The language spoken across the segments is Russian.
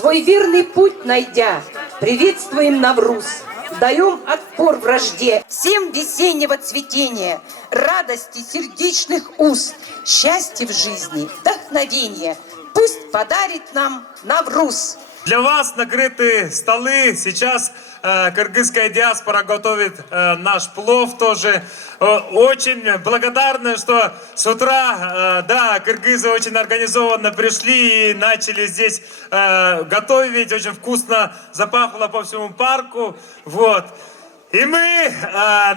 Свой верный путь найдя, приветствуем Навруз. Даем отпор вражде. Всем весеннего цветения, радости сердечных уст, счастья в жизни, вдохновения. Пусть подарит нам Навруз. Для вас накрыты столы. Сейчас кыргызская диаспора готовит наш плов тоже. Очень благодарны, что с утра, да, кыргызы очень организованно пришли и начали здесь готовить. Очень вкусно запахло по всему парку. Вот. И мы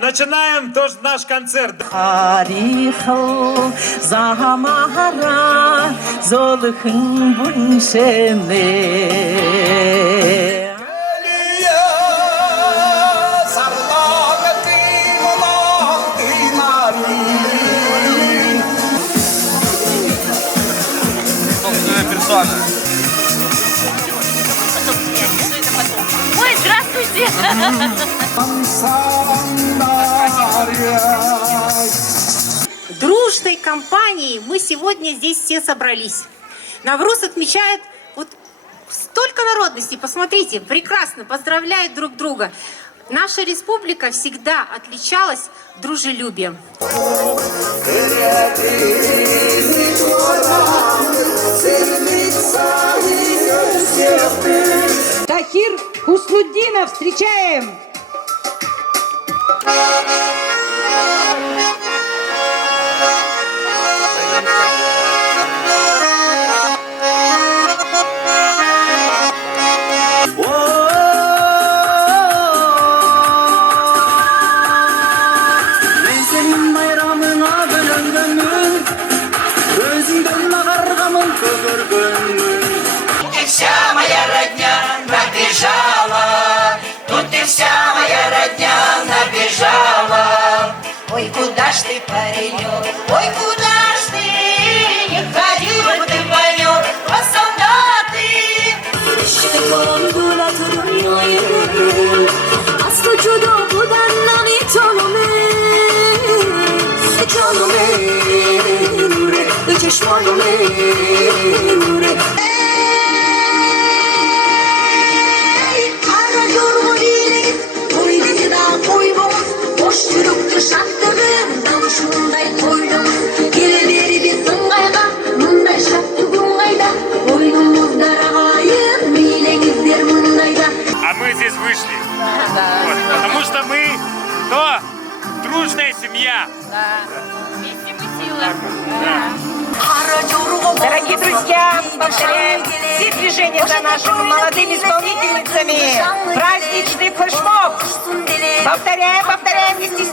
начинаем тоже наш концерт. Ой, здравствуйте! Дружной компанией мы сегодня здесь все собрались. Навруз отмечает вот столько народностей. Посмотрите, прекрасно, поздравляют друг друга. Наша республика всегда отличалась дружелюбием. Тахир Хуснуддинов встречаем! Вся моя родня набежала, тут и вся моя родня набежала. Ой, куда ж ты, паренек, ой, куда ж ты, не ходил бы ты, паренек, по солдаты. А мы здесь вышли. Вот, потому что мы дружная семья. Вместе мы сила. Дорогие друзья, повторяем все движения за нашими молодыми исполнительницами. Праздничный флешмоб. Повторяем, не стесняйтесь.